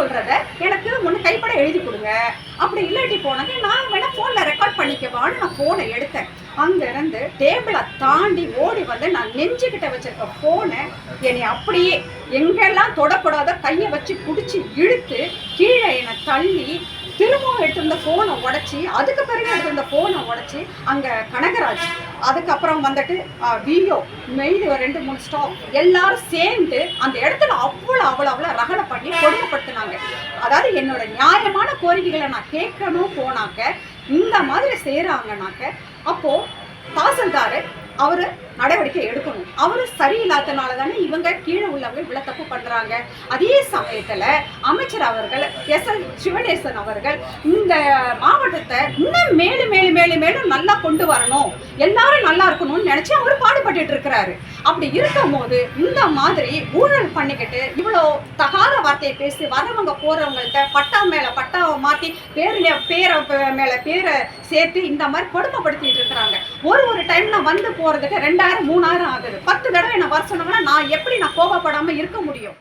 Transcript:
சொல்றத எனக்கு ஒன்று கைப்பட எழுதி கொடுங்க, அப்படி இல்லாட்டி போனாங்க நான் வேணா ஃபோனில் ரெக்கார்ட் பண்ணிக்கவான்னு நான் ஃபோனை எடுத்தேன். அங்கேருந்து டேபிளை தாண்டி ஓடி வந்து நான் நெஞ்சுக்கிட்ட வச்சிருக்க ஃபோனை என்னை அப்படியே எங்கெல்லாம் தொடக்கூடாத கையை வச்சு பிடிச்சி இழுத்து கீழே என்னை தள்ளி திரும்பவும் எடுத்திருந்த ஃபோனை உடச்சி, அதுக்கு பிறகு எடுத்திருந்த ஃபோனை உடச்சி அங்கே கனகராஜ், அதுக்கப்புறம் வந்துட்டு வியோ மெய்து 2-3 ஸ்டாப் எல்லாரும் சேர்ந்து அந்த இடத்துல அவ்வளோ ரகலை பண்ணி கொடுமைப்படுத்தினாங்க. அதாவது என்னோட நியாயமான கோரிக்கைகளை நான் கேட்கணும் போனாக்க இந்த மாதிரி செய்கிறாங்கனாக்க அப்போது தாசில்தார் அவர் நடவடிக்கை எடுக்கணும். அவரு சரியில்லாதனால தானே இவங்க கீழே உள்ளவங்க இவ்வளவு தப்பு பண்றாங்க. அதே சமயத்துல அமைச்சர் அவர்கள் எஸ்.எல். சிவனேசன் அவர்கள் இந்த மாவட்டத்தை இன்னும் மேலும் நல்லா கொண்டு வரணும், எல்லாரும் நல்லா இருக்கணும்னு நினைச்சு அவர் பாடுபட்டு இருக்கிறாரு. அப்படி இருக்கும் போது இந்த மாதிரி ஊழல் பண்ணிக்கிட்டு இவ்வளோ தகாத வார்த்தையை பேசி வரவங்க போறவங்கள்ட்ட பட்டா மேல பட்டாவை மாத்தி பேரை மேல பேரை சேர்த்து இந்த மாதிரி கொடுமைப்படுத்திட்டு இருக்கிறாங்க. ஒரு டைம் நான் வந்து போறதுக்கு 2000-3000 ஆகுது. 10 தடவை என்ன வர சொன்னாங்கன்னா நான் எப்படி கோபப்படாம இருக்க முடியும்?